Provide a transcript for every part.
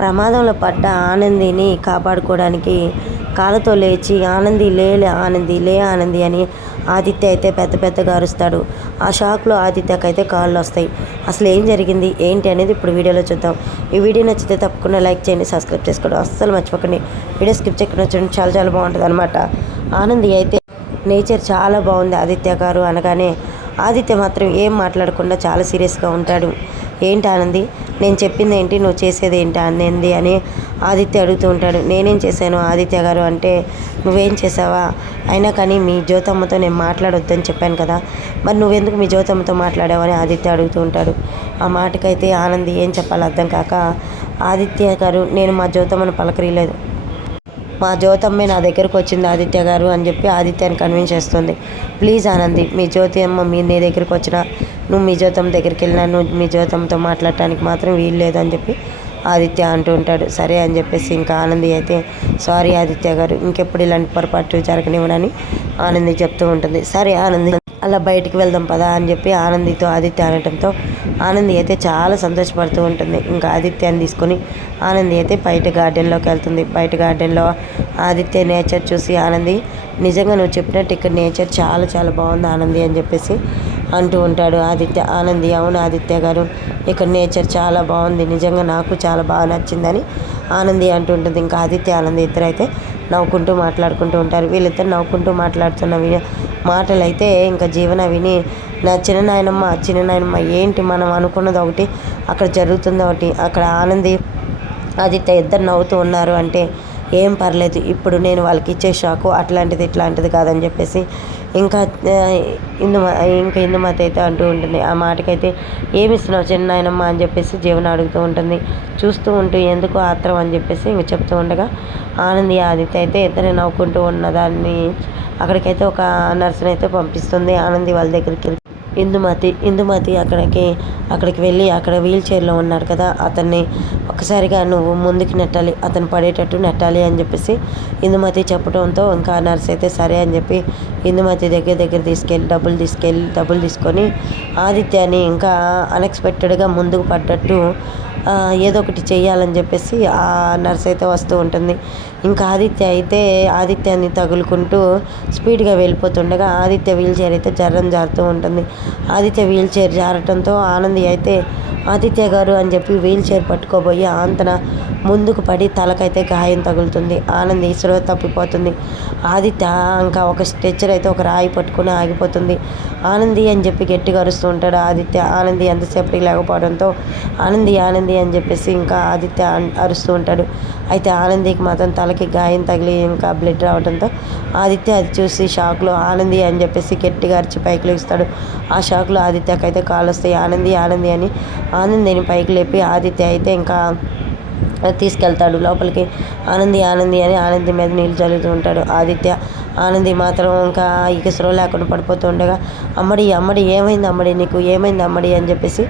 ప్రమాదంలో పడ్డ ఆనందిని కాపాడుకోవడానికి కాళ్ళతో లేచి ఆనంది లేలే ఆనంది లే ఆనంది అని ఆదిత్య అయితే పెద్ద పెద్దగా అరుస్తాడు. ఆ షాక్లో ఆదిత్యకు అయితే కాళ్ళు వస్తాయి. అసలు ఏం జరిగింది? ఏంటి అనేది ఇప్పుడు వీడియోలో చూద్దాం. ఈ వీడియో నచ్చితే తప్పకుండా లైక్ చేయండి సబ్స్క్రైబ్ చేసుకోవడం అస్సలు మర్చిపోకండి. వీడియో స్కిప్ చేయకుండా చూడండి చాలా చాలా బాగుంటుంది అనమాట ఆనంది అయితే నేచర్ చాలా బాగుంది ఆదిత్య గారు అనగానే ఆదిత్య మాత్రం ఏం మాట్లాడకుండా చాలా సీరియస్గా ఉంటాడు. ఏంటి ఆనంది? నేను చెప్పింది ఏంటి? నువ్వు చేసేది ఏంటి ఆనంది? అని ఆదిత్య అడుగుతూ ఉంటాడు. నేనేం చేశాను ఆదిత్య గారు అంటే నువ్వేం చేసావా? అయినా కానీ మీ జ్యోతమ్మతో నేను మాట్లాడొద్దని చెప్పాను కదా. మరి నువ్వెందుకు మీ జ్యోతమ్మతో మాట్లాడావని ఆదిత్య అడుగుతూ ఉంటాడు. ఆ మాటకైతే ఆనంది ఏం చెప్పాలో అర్థం కాక ఆదిత్య గారు నేను మా జ్యోతమ్మను పలకరీలేదు మా జ్యోతమ్మే నా దగ్గరకు వచ్చింది ఆదిత్య గారు అని చెప్పి ఆదిత్యాన్ని కన్విన్స్ చేస్తుంది. ప్లీజ్ ఆనంది మీ జ్యోతి అమ్మ మీ నీ దగ్గరికి వచ్చిన నువ్వు మీ జ్యోతమ్మ దగ్గరికి వెళ్ళినా నువ్వు మీ జ్యోతంతో మాట్లాడటానికి మాత్రం వీలు లేదని చెప్పి ఆదిత్య అంటూ ఉంటాడు. సరే అని చెప్పేసి ఇంకా ఆనంది అయితే సారీ ఆదిత్య గారు ఇంకెప్పుడు ఇలాంటి పొరపాటు జరగనివ్వనని ఆనంది చెప్తూ ఉంటుంది. సరే ఆనంది అలా బయటికి వెళ్దాం పదా అని చెప్పి ఆనందితో ఆదిత్య అనటంతో ఆనంది అయితే చాలా సంతోషపడుతూ ఉంటుంది. ఇంకా ఆదిత్యాన్ని తీసుకొని ఆనంది అయితే బయట గార్డెన్లోకి వెళ్తుంది. బయట గార్డెన్లో ఆదిత్య నేచర్ చూసి ఆనంది నిజంగా నువ్వు చెప్పినట్టు ఇక్కడ నేచర్ చాలా చాలా బాగుంది ఆనంది అని చెప్పేసి అంటూ ఉంటాడు ఆదిత్య. ఆనంది అవును ఆదిత్య గారు ఇక్కడ నేచర్ చాలా బాగుంది. నిజంగా నాకు చాలా బాగా నచ్చిందని ఆనంది అంటూ ఉంటుంది. ఇంకా ఆదిత్య ఆనంది ఇద్దరు అయితే నవ్వుకుంటూ మాట్లాడుకుంటూ ఉంటారు. వీళ్ళిద్దరు నవ్వుకుంటూ మాట్లాడుతున్న మాటలు అయితే ఇంకా జీవన విని నా చిన్న నాయనమ్మ చిన్న నాయనమ్మ ఏంటి మనం అనుకున్నది ఒకటి అక్కడ జరుగుతుంది ఒకటి అక్కడ ఆనంది ఆదిత్య ఇద్దరు నవ్వుతూ ఉన్నారు అంటే ఏం పర్లేదు ఇప్పుడు నేను వాళ్ళకి ఇచ్చే షాకు అట్లాంటిది ఇట్లాంటిది కాదని చెప్పేసి ఇంకా ఇందు ఇంకా ఇందుమతి అయితే అంటూ ఉంటుంది. ఆ మాటకైతే ఏమి ఇస్తున్నావు చిన్నాయనమ్మా అని చెప్పేసి జీవన అడుగుతూ ఉంటుంది. చూస్తూ ఉంటూ ఎందుకు ఆత్రం? అని చెప్పేసి ఇంక చెప్తూ ఉండగా ఆనంది ఆదిత్య అయితే ఇద్దరు నవ్వుకుంటూ ఉన్నదాన్ని అక్కడికైతే ఒక నర్సుని అయితే పంపిస్తుంది. ఆనంది వాళ్ళ దగ్గరికి ఇందుమతి ఇందుమతి అక్కడికి అక్కడికి వెళ్ళి అక్కడ వీల్ చైర్లో ఉన్నాడు కదా అతన్ని ఒక్కసారిగా నువ్వు ముందుకు నెట్టాలి అతను పడేటట్టు నెట్టాలి అని చెప్పేసి ఇందుమతి చెప్పడంతో ఇంకా నర్స్ అయితే సరే అని చెప్పి ఇందుమతి దగ్గర దగ్గర తీసుకెళ్ళి డబ్బులు తీసుకెళ్ళి డబ్బులు తీసుకొని ఆదిత్యాన్ని ఇంకా అన్ఎక్స్పెక్టెడ్గా ముందుకు పడ్డట్టు ఏదో ఒకటి చేయాలని చెప్పేసి ఆ నర్స్ అయితే వస్తూ ఉంటుంది. ఇంకా ఆదిత్య అయితే ఆదిత్యాన్ని తగులుకుంటూ స్పీడ్గా వెళ్ళిపోతుండగా ఆదిత్య వీల్ చైర్ అయితే జర్రం జారుతూ ఉంటుంది. ఆదిత్య వీల్ చైర్ జారటంతో ఆనంది అయితే ఆదిత్య గారు అని చెప్పి వీల్ చైర్ పట్టుకోబోయి ఆంతన ముందుకు పడి తలకైతే గాయం తగులుతుంది. ఆనంది ఈశ్వరో తప్పిపోతుంది. ఆదిత్య ఇంకా ఒక స్ట్రెచ్చర్ అయితే ఒక రాయి పట్టుకుని ఆగిపోతుంది. ఆనంది అని చెప్పి గట్టిగా అరుస్తూ ఉంటాడు ఆదిత్య. ఆనంది ఎంతసేపటికి లేకపోవడంతో ఆనంది ఆనంది అని చెప్పేసి ఇంకా ఆదిత్య అరుస్తూ ఉంటాడు. అయితే ఆనందికి మాత్రం తలకి గాయం తగిలి ఇంకా బ్లడ్ రావడంతో ఆదిత్య అది చూసి షాక్లో ఆనంది అని చెప్పేసి గట్టిగా అరిచి పైకి లేస్తాడు ఆ షాక్లో ఆదిత్యకి అయితే కాలు వస్తాయి ఆనంది ఆనంది అని ఆనందిని పైకి లేపి ఆదిత్య అయితే ఇంకా తీసుకెళ్తాడు. లోపలికి ఆనంది ఆనంది అని ఆనంది మీద నీళ్ళు చల్లుతూ ఉంటాడు. ఆదిత్య ఆనంది మాత్రం ఇంకా ఇక స్రో లేకుండా పడిపోతూ ఉండగా అమ్మడి అమ్మడి ఏమైంది అమ్మడి నీకు? ఏమైంది అమ్మడి? అని చెప్పేసి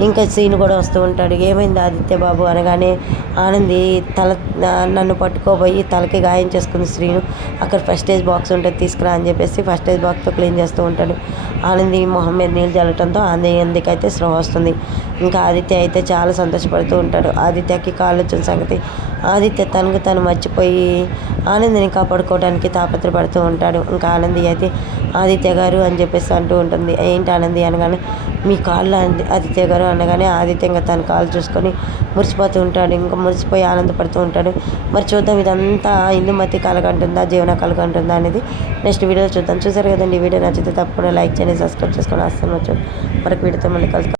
ఇంకా సీన్ కూడా వస్తూ ఉంటాడు. ఏమైంది ఆదిత్య బాబు? అనగానే ఆనంది తల నన్ను పట్టుకోబోయి తలకి గాయం చేసుకుంది శ్రీను. అక్కడ ఫస్ట్ ఏజ్ బాక్స్ ఉంటుంది తీసుకురా అని చెప్పేసి ఫస్ట్ ఏజ్ బాక్స్తో క్లీన్ చేస్తూ ఉంటాడు. ఆనంది మొహం మీద నీళ్ళు చల్లటంతో ఆనందికైతే స్రో వస్తుంది? ఇంకా ఆదిత్య అయితే చాలా సంతోషపడుతూ ఉంటాడు. ఆదిత్యకి కాళ్ళు వచ్చిన సంగతి ఆదిత్య తనకు తను మర్చిపోయి ఆనందిని కాపాడుకోవడానికి తాపత్రపడుతూ ఉంటాడు. ఇంకా ఆనంది అయితే ఆదిత్య గారు అని చెప్పేసి అంటూ ఉంటుంది. ఏంటి ఆనంది? అనగానే మీ కాళ్ళు ఆదిత్య గారు అనగానే ఆదిత్య ఇంకా తన కాళ్ళు చూసుకొని మురిసిపోతూ ఉంటాడు. ఇంకా మురిసిపోయి ఆనందపడుతూ ఉంటాడు. మరి చూద్దాం ఇదంతా ఇందుమతి కలగంటుందా? జీవన కలగంటుందా? అనేది నెక్స్ట్ వీడియో చూద్దాం. చూసారు కదండి వీడియో నచ్చితే తప్పకుండా లైక్ చేయండి సబ్స్క్రైబ్ చేసుకొని వస్తాను మరొక వీడియోతో మళ్ళీ కలుస్తాం